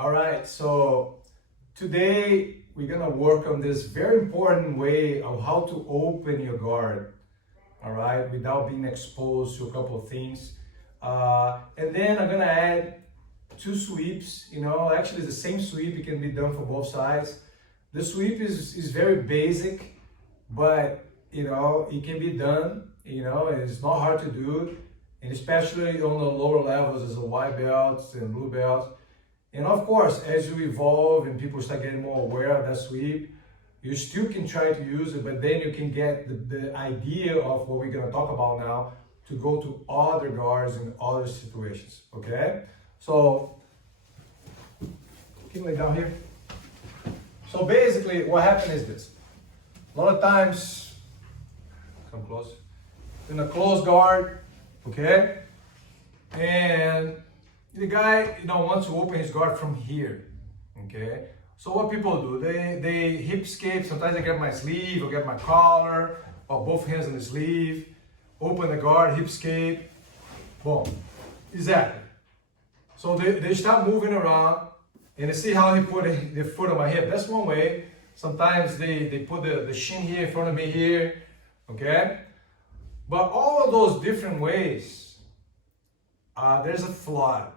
All right, so today we're gonna work on this very important way of how to open your guard, all right, without being exposed to a couple of things. And then I'm gonna add two sweeps, actually the same sweep, it can be done for both sides. The sweep is very basic, but it can be done, it's not hard to do, and especially on the lower levels as a white belts and blue belts. And of course, as you evolve and people start getting more aware of that sweep, you still can try to use it, but then you can get the idea of what we're gonna talk about now to go to other guards in other situations, okay? So, can you lay down here? So basically, what happened is this. A lot of times, come close, in a closed guard, okay? And the guy, wants to open his guard from here, okay? So what people do, they hip escape. Sometimes I get my sleeve or get my collar or both hands on the sleeve, open the guard, hip escape, boom, exactly. So they start moving around and you see how he put the foot on my hip. That's one way. Sometimes they put the shin here in front of me here, okay? But all of those different ways, there's a flaw.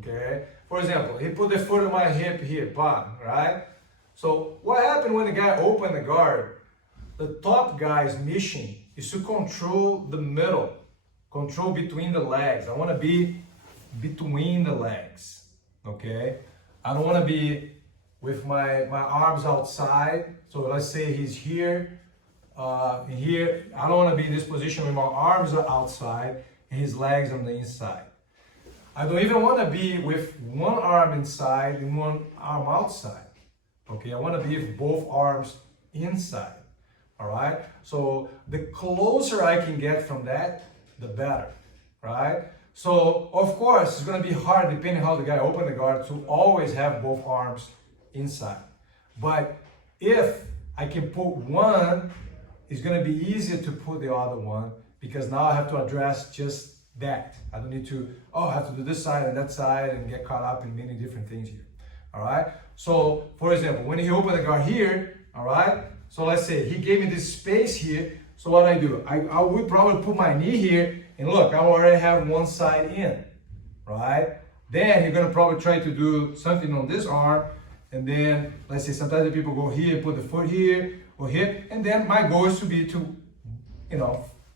Okay, for example, he put the foot on my hip here, bam, right? So what happened when the guy opened the guard? The top guy's mission is to control the middle, control between the legs. I want to be between the legs, okay? I don't want to be with my arms outside. So let's say he's here, here. I don't want to be in this position with my arms outside and his legs on the inside. I don't even want to be with one arm inside and one arm outside. Okay, I want to be with both arms inside. All right, so the closer I can get from that, the better. Right? So, of course, it's going to be hard, depending how the guy opened the guard, to always have both arms inside. But if I can put one, it's going to be easier to put the other one, because now I have to address just that. I don't need to, I have to do this side and that side and get caught up in many different things here. All right. So, for example, when he opened the guard here, all right. So let's say he gave me this space here. So what I do, I would probably put my knee here, and look, I already have one side in, right? Then you're gonna probably try to do something on this arm, and then let's say sometimes the people go here, put the foot here or here, and then my goal is to be to,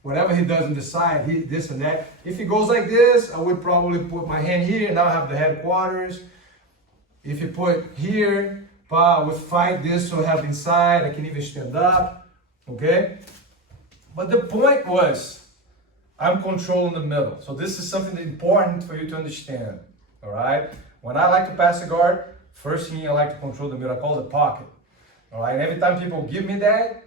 whatever he does on the side, this and that. If he goes like this, I would probably put my hand here. Now I have the headquarters. If you put here, I would fight this so I have inside. I can even stand up, okay? But the point was, I'm controlling the middle. So this is something that's important for you to understand, all right? When I like to pass a guard, first thing I like to control the middle. I call it the pocket, all right? And every time people give me that,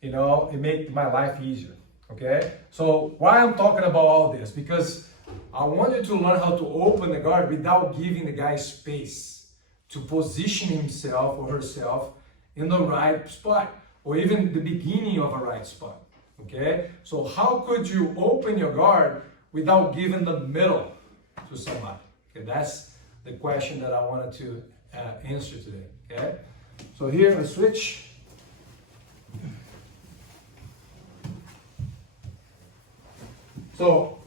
it makes my life easier. Okay, so why I'm talking about all this? Because I want you to learn how to open the guard without giving the guy space to position himself or herself in the right spot, or even the beginning of a right spot. Okay, so how could you open your guard without giving the middle to somebody? Okay, that's the question that I wanted to answer today. Okay, so here I switch. So,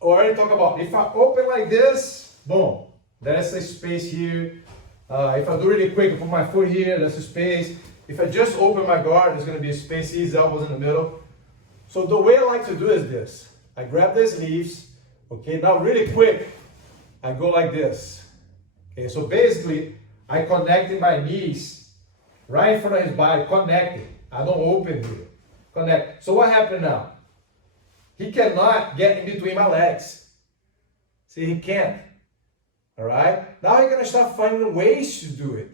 already talk about, if I open like this, boom, that's a space here. If I do really quick, I put my foot here, that's a space. If I just open my guard, there's going to be a space, these elbows in the middle. So the way I like to do is this. I grab the sleeves, okay, now really quick, I go like this. Okay, so basically, I connected my knees right in front of his body, connected. I don't open here, connect. So what happened now? He cannot get in between my legs. See, he can't. All right? Now you're going to start finding ways to do it.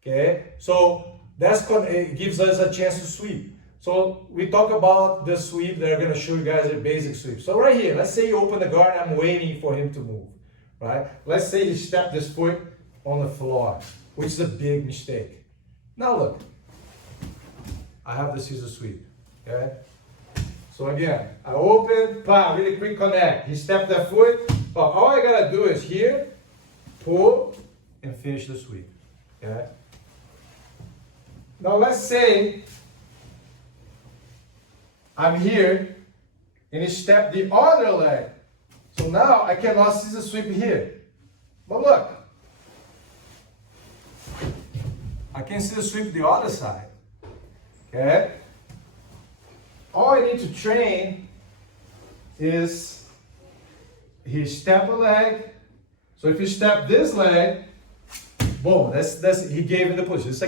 Okay? So it gives us a chance to sweep. So we talk about the sweep that I'm going to show you guys a basic sweep. So right here, let's say you open the guard, I'm waiting for him to move. Right? Let's say you step this foot on the floor, which is a big mistake. Now look. I have the scissor sweep. Okay? So again, I open, really quick connect. He stepped that foot, but all I gotta do is here, pull, and finish the sweep. Okay? Now let's say I'm here and you step the other leg. So now I cannot see the sweep here. But look, I can see the sweep the other side. Okay? All I need to train is he step a leg. So if you step this leg, boom, that's he gave it the push. It's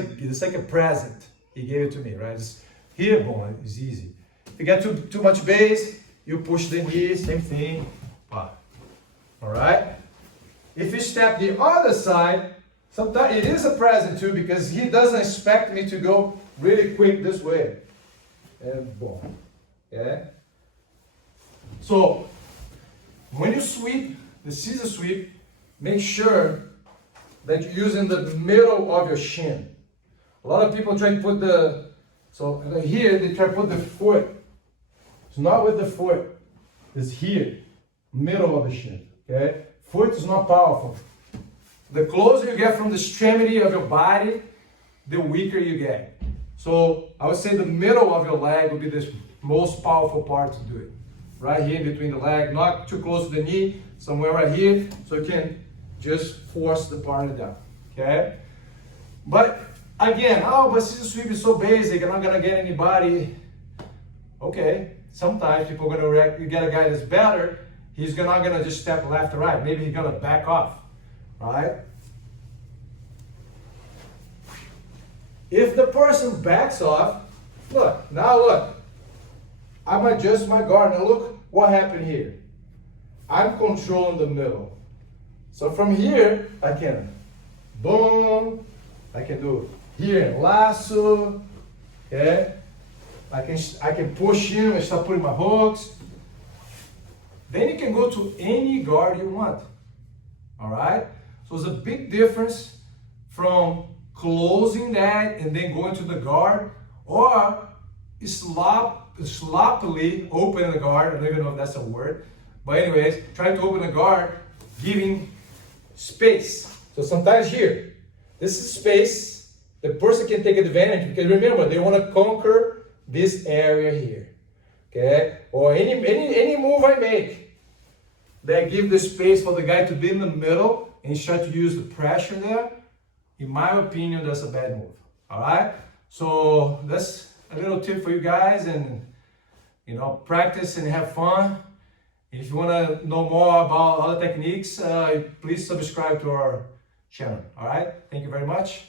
like a present. He gave it to me, right? Just here, boom, it's easy. If you get too much base, you push the knee, same thing. Wow. All right? If you step the other side, sometimes it is a present too because he doesn't expect me to go really quick this way. And boom. Okay? So, when you sweep, the scissor sweep, make sure that you're using the middle of your shin. A lot of people try to put here they try to put the foot. It's not with the foot. It's here, middle of the shin. Okay? Foot is not powerful. The closer you get from the extremity of your body, the weaker you get. So I would say the middle of your leg would be the most powerful part to do it. Right here in between the leg, not too close to the knee, somewhere right here, so you can just force the partner down. Okay? But again, but scissor sweep is so basic, I'm not gonna get anybody. Okay, sometimes people are gonna react. You get a guy that's better, he's not gonna just step left or right. Maybe he's gonna back off. Right? If the person backs off, look, I'm adjusting my guard. Now look what happened here. I'm controlling the middle. So from here, I can boom, I can do here lasso, okay? I can push in and start putting my hooks. Then you can go to any guard you want. All right? So there's a big difference from closing that and then going to the guard, or sloppily open the guard. I don't even know if that's a word. But anyways, try to open the guard, giving space. So sometimes here, this is space. The person can take advantage because remember, they want to conquer this area here. Okay? Or any move I make that give the space for the guy to be in the middle and try to use the pressure there, in my opinion, that's a bad move. All right? So that's a little tip for you guys, and practice and have fun. If you want to know more about other techniques, please subscribe to our channel. All right? Thank you very much.